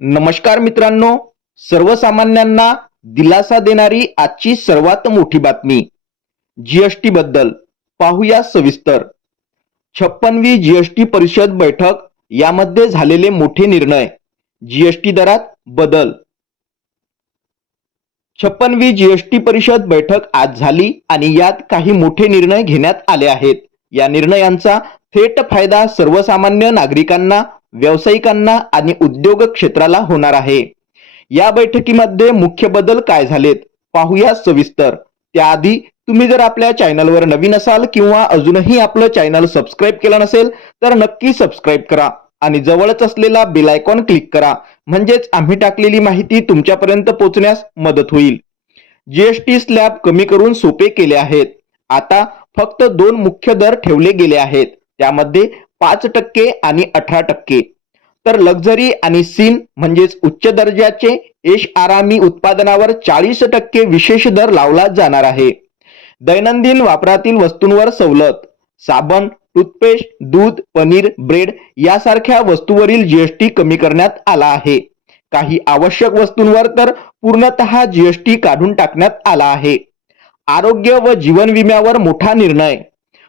नमस्कार मित्रांनो सर्वसामान्यांना दिलासा देणारी आजची सर्वात मोठी बातमी जीएसटी बद्दल पाहूया सविस्तर. छप्पनवी जीएसटी परिषद बैठक यामध्ये झालेले मोठे निर्णय जीएसटी दरात बदल. छप्पनवी जीएसटी परिषद बैठक आज झाली आणि यात काही मोठे निर्णय घेण्यात आले आहेत. या निर्णयांचा थेट फायदा सर्वसामान्य नागरिकांना व्यावसायिकांना आणि उद्योग क्षेत्राला होणार आहे. या बैठकीमध्ये मुख्य बदल काय झालेत पाहूया सविस्तर. त्याआधी तुम्ही जर आपल्या चॅनलवर नवीन असाल किंवा अजूनही आपलं चॅनल सबस्क्राईब केलं नसेल तर नक्की सबस्क्राईब करा आणि जवळच असलेला बेल आयकॉन क्लिक करा. म्हणजेच आम्ही टाकलेली माहिती तुमच्यापर्यंत पोहोचण्यास मदत होईल. जीएसटी स्लॅब कमी करून सोपे केले आहेत. आता फक्त दोन मुख्य दर ठेवले गेले आहेत. त्यामध्ये पाच टक्के आणि अठरा टक्के. तर लक्झरी आणि सीन म्हणजेच उच्च दर्जाचे एश आरामी उत्पादनावर चाळीस टक्के विशेष दर लावला जाणार आहे. दैनंदिन वापरातील वस्तूंवर सवलत साबण टूथपेस्ट दूध पनीर ब्रेड यासारख्या वस्तूवरील जीएसटी कमी करण्यात आला आहे. काही आवश्यक वस्तूंवर तर पूर्णतः जीएसटी काढून टाकण्यात आला आहे. आरोग्य व जीवन विम्यावर मोठा निर्णय.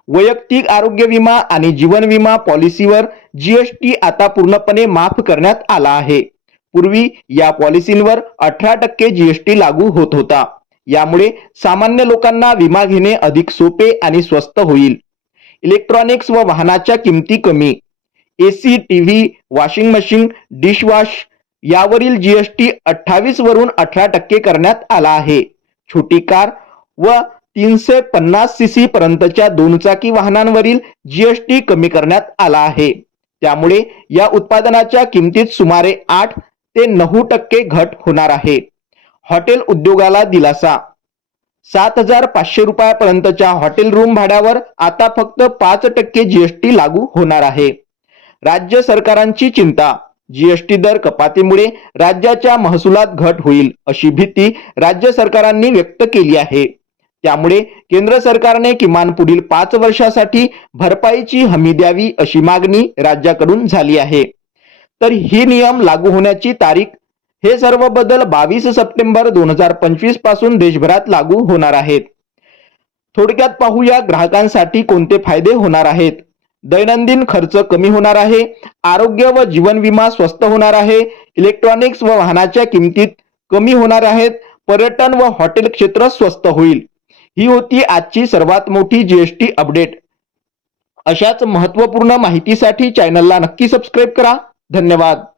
वैयक्तिक आरोग्य विमा आणि जीवन विमा पॉलिसीवर जीएसटी आता पूर्णपणे माफ करण्यात आला आहे. पूर्वी या पॉलिसींवर अठरा टक्के जीएसटी लागू होत होता. यामुळे सामान्य लोकांना विमा घेणे अधिक सोपे आणि स्वस्त होईल. इलेक्ट्रॉनिक्स व वाहनाच्या किमती कमी. AC TV washing machine dishwash यावरील जीएसटी अठ्ठावीस वरून अठरा टक्के करण्यात आला आहे. छोटी कार व तीनशे पन्नास सीसी पर्यंतच्या दोनचाकी वाहनांवरील जीएसटी कमी करण्यात आला आहे. त्यामुळे या उत्पादनाच्या किमतीत सुमारे आठ ते नऊ टक्के घट होणार आहे. हॉटेल उद्योगाला दिलासा. सात हजार पाचशे रुपयापर्यंतच्या हॉटेल रूम भाड्यावर आता फक्त पाच टक्के जीएसटी लागू होणार आहे. राज्य सरकारांची चिंता. जीएसटी दर कपातीमुळे राज्याच्या महसुलात घट होईल अशी भीती राज्य सरकारांनी व्यक्त केली आहे. त्यामुळे केंद्र सरकारने किमान पुढील पाच वर्षासाठी भरपाईची हमी द्यावी अशी मागणी राज्याकडून झाली आहे. तर ही नियम लागू होण्याची तारीख हे सर्व बदल बावीस सप्टेंबर दोन हजार पंचवीसपासून देशभरात लागू होणार आहेत. थोडक्यात पाहूया ग्राहकांसाठी कोणते फायदे होणार आहेत. दैनंदिन खर्च कमी होणार आहे आरोग्य व जीवन विमा स्वस्त होणार आहे इलेक्ट्रॉनिक्स व वाहनाच्या किमतीत कमी होणार आहेत पर्यटन व हॉटेल क्षेत्र स्वस्त होईल. ही होती आजची सर्वात मोठी जीएसटी अपडेट अशाच महत्त्वपूर्ण माहितीसाठी चॅनलला नक्की सबस्क्राईब करा. धन्यवाद.